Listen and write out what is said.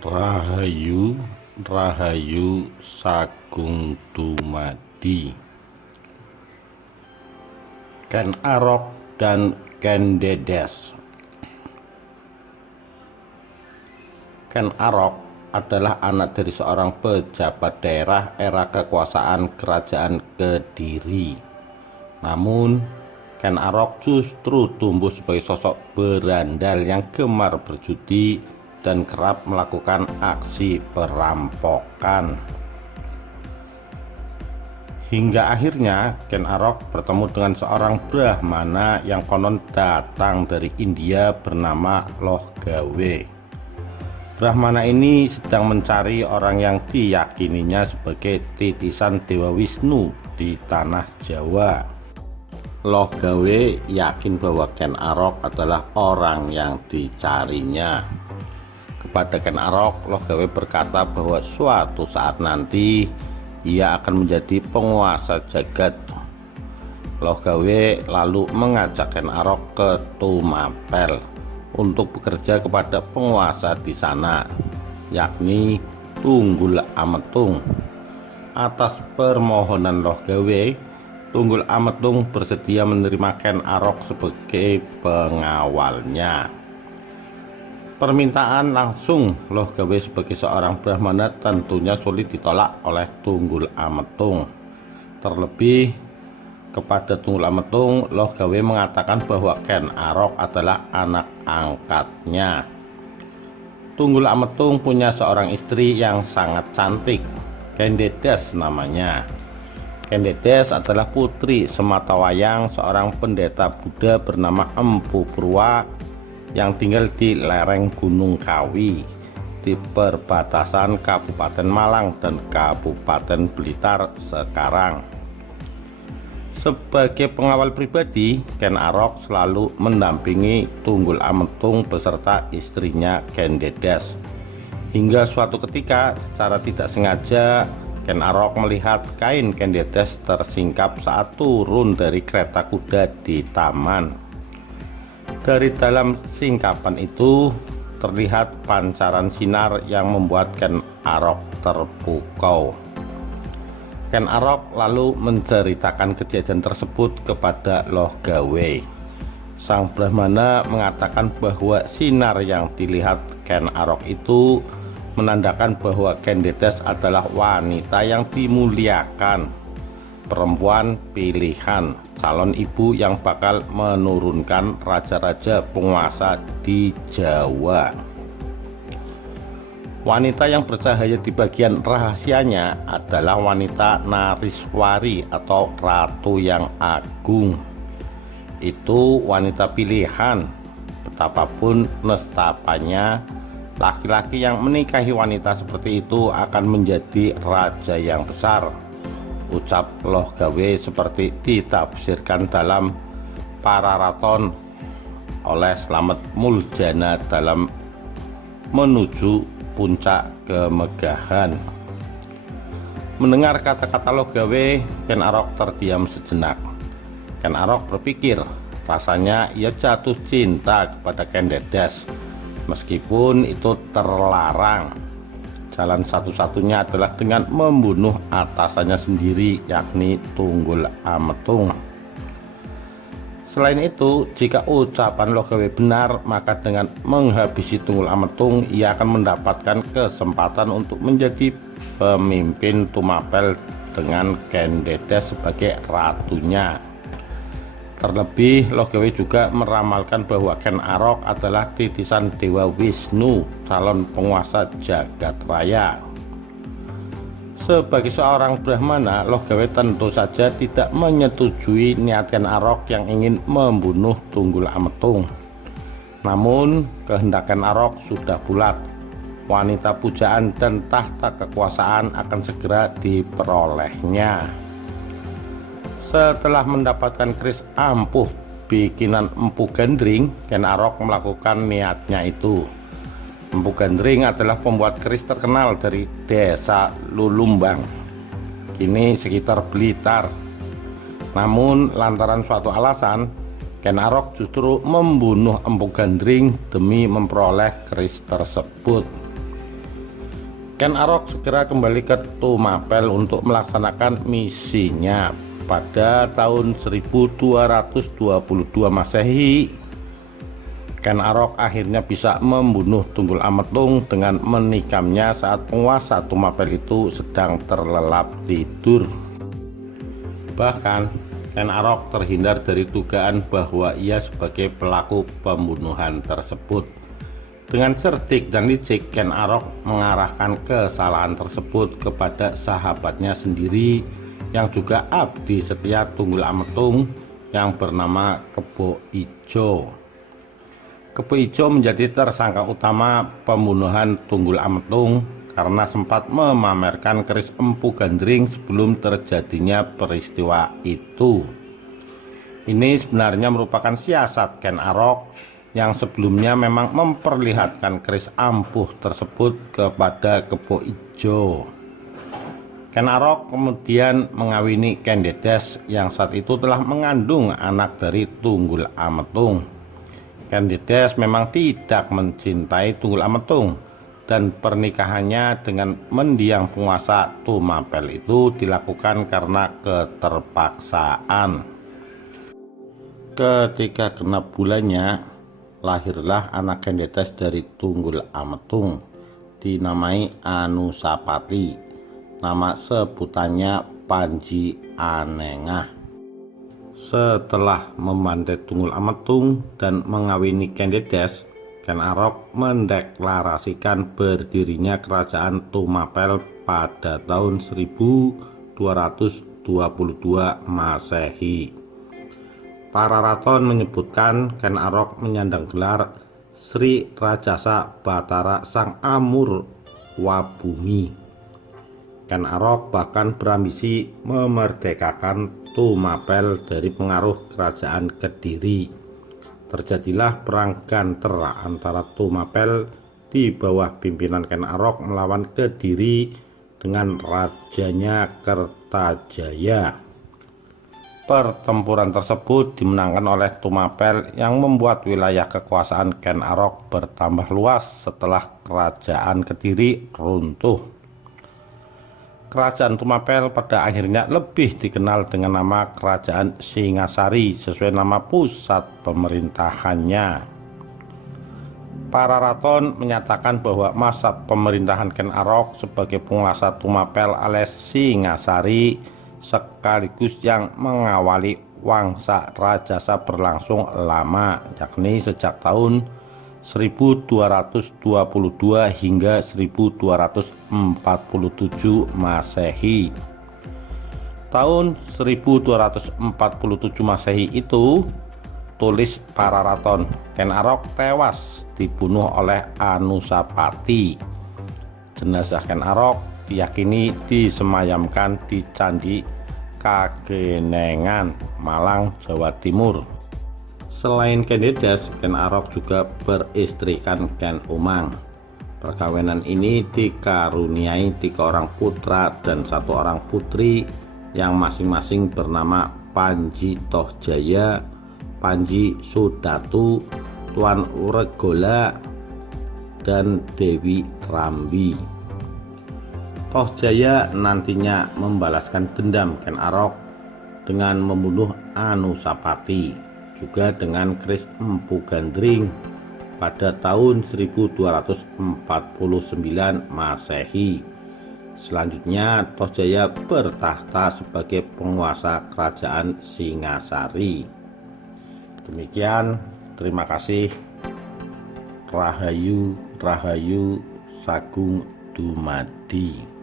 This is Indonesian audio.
Rahayu, Rahayu Sagung Dumadi. Ken Arok dan Ken Dedes. Ken Arok adalah anak dari seorang pejabat daerah era kekuasaan Kerajaan Kediri. Namun, Ken Arok justru tumbuh sebagai sosok berandal yang gemar berjudi dan kerap melakukan aksi perampokan. Hingga akhirnya Ken Arok bertemu dengan seorang Brahmana yang konon datang dari India bernama Loh Gawe. Brahmana ini sedang mencari orang yang diyakininya sebagai titisan Dewa Wisnu di tanah Jawa. Loh Gawe yakin bahwa Ken Arok adalah orang yang dicarinya. Kepada Ken Arok, Loh Gawe berkata bahwa suatu saat nanti ia akan menjadi penguasa jagat. Loh Gawe lalu mengajak Ken Arok ke Tumapel untuk bekerja kepada penguasa di sana, yakni Tunggul Ametung. Atas permohonan Loh Gawe, Tunggul Ametung bersedia menerima Ken Arok sebagai pengawalnya. Permintaan langsung Loh Gawe sebagai seorang Brahmana tentunya sulit ditolak oleh Tunggul Ametung. Terlebih kepada Tunggul Ametung, Loh Gawe mengatakan bahwa Ken Arok adalah anak angkatnya. Tunggul Ametung punya seorang istri yang sangat cantik, Ken Dedes namanya. Ken Dedes adalah putri sematawayang seorang pendeta Buddha bernama Empu Purwa yang tinggal di lereng Gunung Kawi di perbatasan Kabupaten Malang dan Kabupaten Blitar sekarang. Sebagai pengawal pribadi, Ken Arok selalu mendampingi Tunggul Ametung beserta istrinya Ken Dedes. Hingga suatu ketika secara tidak sengaja Ken Arok melihat kain Ken Dedes tersingkap saat turun dari kereta kuda di taman. Dari dalam singkapan itu terlihat pancaran sinar yang membuat Ken Arok terpukau. Ken Arok lalu menceritakan kejadian tersebut kepada Loh Gawe. Sang Brahmana mengatakan bahwa sinar yang dilihat Ken Arok itu menandakan bahwa Ken Dedes adalah wanita yang dimuliakan, perempuan pilihan, calon ibu yang bakal menurunkan raja-raja penguasa di Jawa. Wanita yang bercahaya di bagian rahasianya adalah wanita Nariswari atau ratu yang agung. Itu wanita pilihan. Betapapun nestapanya, laki-laki yang menikahi wanita seperti itu akan menjadi raja yang besar, ucap Loh Gawe seperti ditafsirkan dalam Pararaton oleh Slamet Muljana dalam Menuju Puncak Kemegahan. Mendengar kata-kata Loh Gawe, Ken Arok terdiam sejenak. Ken Arok berpikir rasanya ia jatuh cinta kepada Ken Dedes meskipun itu terlarang. Jalan satu-satunya adalah dengan membunuh atasannya sendiri, yakni Tunggul Ametung. Selain itu, jika ucapan Loh Gawe benar, maka dengan menghabisi Tunggul Ametung, ia akan mendapatkan kesempatan untuk menjadi pemimpin Tumapel dengan Ken Dedes sebagai ratunya. Terlebih, Loh Gawe juga meramalkan bahwa Ken Arok adalah titisan Dewa Wisnu, calon penguasa jagat raya. Sebagai seorang Brahmana, Loh Gawe tentu saja tidak menyetujui niat Ken Arok yang ingin membunuh Tunggul Ametung. Namun, kehendak Ken Arok sudah bulat. Wanita pujaan dan tahta kekuasaan akan segera diperolehnya. Setelah mendapatkan keris ampuh bikinan Empu Gandring, Ken Arok melakukan niatnya itu. Empu Gandring adalah pembuat keris terkenal dari desa Lulumbang, kini sekitar Blitar. Namun lantaran suatu alasan, Ken Arok justru membunuh Empu Gandring demi memperoleh keris tersebut. Ken Arok segera kembali ke Tumapel untuk melaksanakan misinya. Pada tahun 1222 Masehi, Ken Arok akhirnya bisa membunuh Tunggul Ametung dengan menikamnya saat penguasa Tumapel itu sedang terlelap tidur. Bahkan Ken Arok terhindar dari dugaan bahwa ia sebagai pelaku pembunuhan tersebut. Dengan cerdik dan licik, Ken Arok mengarahkan kesalahan tersebut kepada sahabatnya sendiri yang juga abdi setia Tunggul Ametung yang bernama Kebo Ijo. Kebo Ijo menjadi tersangka utama pembunuhan Tunggul Ametung karena sempat memamerkan keris Empu Gandring sebelum terjadinya peristiwa itu. Ini sebenarnya merupakan siasat Ken Arok yang sebelumnya memang memperlihatkan keris ampuh tersebut kepada Kebo Ijo. Ken Arok kemudian mengawini Ken Dedes yang saat itu telah mengandung anak dari Tunggul Ametung. Ken Dedes memang tidak mencintai Tunggul Ametung dan pernikahannya dengan mendiang penguasa Tumapel itu dilakukan karena keterpaksaan. Ketika genap bulannya, lahirlah anak Ken Dedes dari Tunggul Ametung, dinamai Anusapati. Nama sebutannya Panji Anengah. Setelah membantai Tunggul Ametung dan mengawini Ken Dedes, Ken Arok mendeklarasikan berdirinya kerajaan Tumapel pada tahun 1222 Masehi. Para raton menyebutkan Ken Arok menyandang gelar Sri Rajasa Batara Sang Amur Wabumi. Ken Arok bahkan berambisi memerdekakan Tumapel dari pengaruh kerajaan Kediri. Terjadilah perang ganter antara Tumapel di bawah pimpinan Ken Arok melawan Kediri dengan rajanya Kertajaya. Pertempuran tersebut dimenangkan oleh Tumapel yang membuat wilayah kekuasaan Ken Arok bertambah luas setelah kerajaan Kediri runtuh. Kerajaan Tumapel pada akhirnya lebih dikenal dengan nama Kerajaan Singasari sesuai nama pusat pemerintahannya. Para raton menyatakan bahwa masa pemerintahan Ken Arok sebagai penguasa Tumapel alias Singasari sekaligus yang mengawali Wangsa Rajasa berlangsung lama, yakni sejak tahun 1222 hingga 1247 Masehi. Tahun 1247 Masehi itu, tulis para raton, Ken Arok tewas dibunuh oleh Anusapati. Jenazah Ken Arok diyakini disemayamkan di Candi Kagenengan, Malang, Jawa Timur. Selain Ken Dedes, Ken Arok juga beristrikan Ken Umang. Perkawinan ini dikaruniai 3 orang putra dan 1 orang putri yang masing-masing bernama Panji Tohjaya, Panji Sudatu, Tuan Uregola, dan Dewi Rambi. Tohjaya nantinya membalaskan dendam Ken Arok dengan membunuh Anusapati, juga dengan keris Empu Gandring pada tahun 1249 Masehi. Selanjutnya Tohjaya bertahta sebagai penguasa kerajaan Singasari. Demikian, terima kasih. Rahayu, Rahayu, Sagung Dumadi.